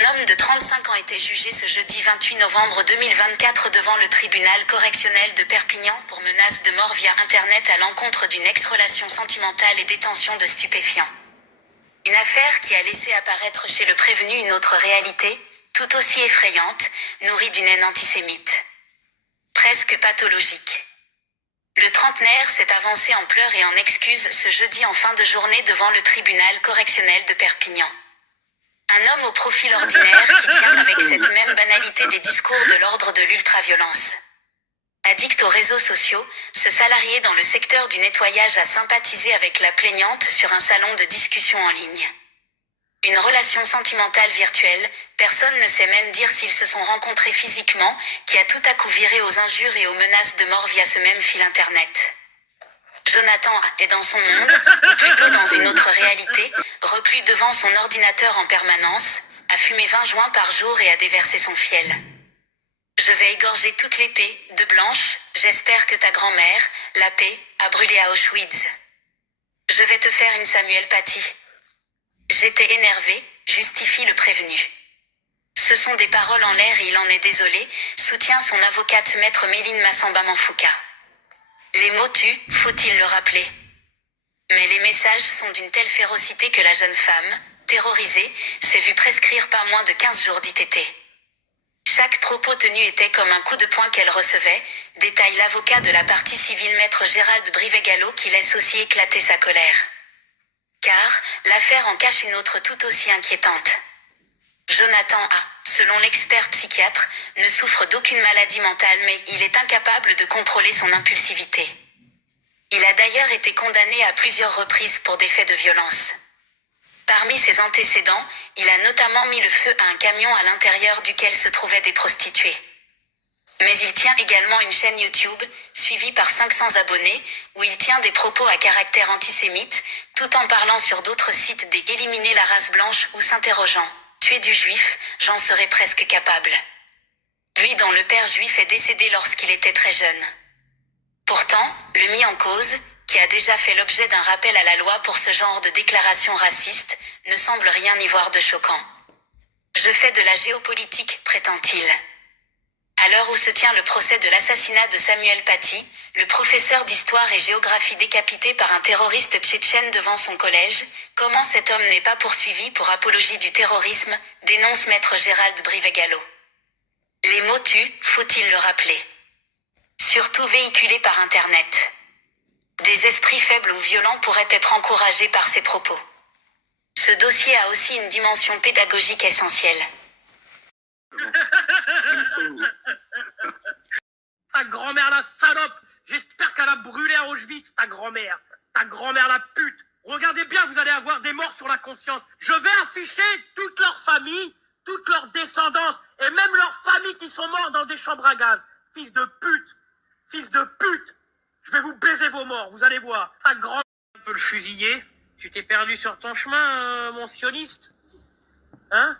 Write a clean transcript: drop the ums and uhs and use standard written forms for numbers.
Un homme de 35 ans était jugé ce jeudi 28 novembre 2024 devant le tribunal correctionnel de Perpignan pour menace de mort via Internet à l'encontre d'une ex-relation sentimentale et détention de stupéfiants. Une affaire qui a laissé apparaître chez le prévenu une autre réalité, tout aussi effrayante, nourrie d'une haine antisémite. Presque pathologique. Le trentenaire s'est avancé en pleurs et en excuses ce jeudi en fin de journée devant le tribunal correctionnel de Perpignan. Un homme au profil ordinaire qui tient avec cette même banalité des discours de l'ordre de l'ultraviolence. Addict aux réseaux sociaux, ce salarié dans le secteur du nettoyage a sympathisé avec la plaignante sur un salon de discussion en ligne. Une relation sentimentale virtuelle, personne ne sait même dire s'ils se sont rencontrés physiquement, qui a tout à coup viré aux injures et aux menaces de mort via ce même fil internet. Jonathan est dans son monde, ou plutôt dans une autre réalité, reclus devant son ordinateur en permanence, a fumé 20 joints par jour et a déversé son fiel. Je vais égorger toute l'épée, de blanche, j'espère que ta grand-mère, la paix, a brûlé à Auschwitz. Je vais te faire une Samuel Paty. J'étais énervé, justifie le prévenu. Ce sont des paroles en l'air et il en est désolé, soutient son avocate maître Méline Massamba-Manfouka. Les mots tuent, faut-il le rappeler. Mais les messages sont d'une telle férocité que la jeune femme, terrorisée, s'est vue prescrire pas moins de 15 jours d'ITT. Chaque propos tenu était comme un coup de poing qu'elle recevait, détaille l'avocat de la partie civile maître Gérald Brivegallo qui laisse aussi éclater sa colère. Car, l'affaire en cache une autre tout aussi inquiétante. Jonathan A., selon l'expert psychiatre, ne souffre d'aucune maladie mentale mais il est incapable de contrôler son impulsivité. Il a d'ailleurs été condamné à plusieurs reprises pour des faits de violence. Parmi ses antécédents, il a notamment mis le feu à un camion à l'intérieur duquel se trouvaient des prostituées. Mais il tient également une chaîne YouTube, suivie par 500 abonnés, où il tient des propos à caractère antisémite, tout en parlant sur d'autres sites des « éliminer la race blanche » ou s'interrogeant « tuer du juif, j'en serais presque capable ». Lui dont le père juif est décédé lorsqu'il était très jeune. Pourtant, le mis en cause, qui a déjà fait l'objet d'un rappel à la loi pour ce genre de déclaration raciste, ne semble rien y voir de choquant. Je fais de la géopolitique, prétend-il. À l'heure où se tient le procès de l'assassinat de Samuel Paty, le professeur d'histoire et géographie décapité par un terroriste tchétchène devant son collège, comment cet homme n'est pas poursuivi pour apologie du terrorisme, dénonce maître Gérald Brivegallo. Les mots tuent, faut-il le rappeler. Surtout véhiculés par Internet. Des esprits faibles ou violents pourraient être encouragés par ces propos. Ce dossier a aussi une dimension pédagogique essentielle. Ta grand-mère la salope, j'espère qu'elle a brûlé à Auschwitz, ta grand-mère. Ta grand-mère la pute. Regardez bien, vous allez avoir des morts sur la conscience. Je vais afficher toute leur famille, toute leur descendance, et même leurs familles qui sont morts dans des chambres à gaz. Fils de pute. Fils de pute. Je vais vous baiser vos morts, vous allez voir. Ta grand-mère peut le fusiller. Tu t'es perdu sur ton chemin, mon sioniste. Hein?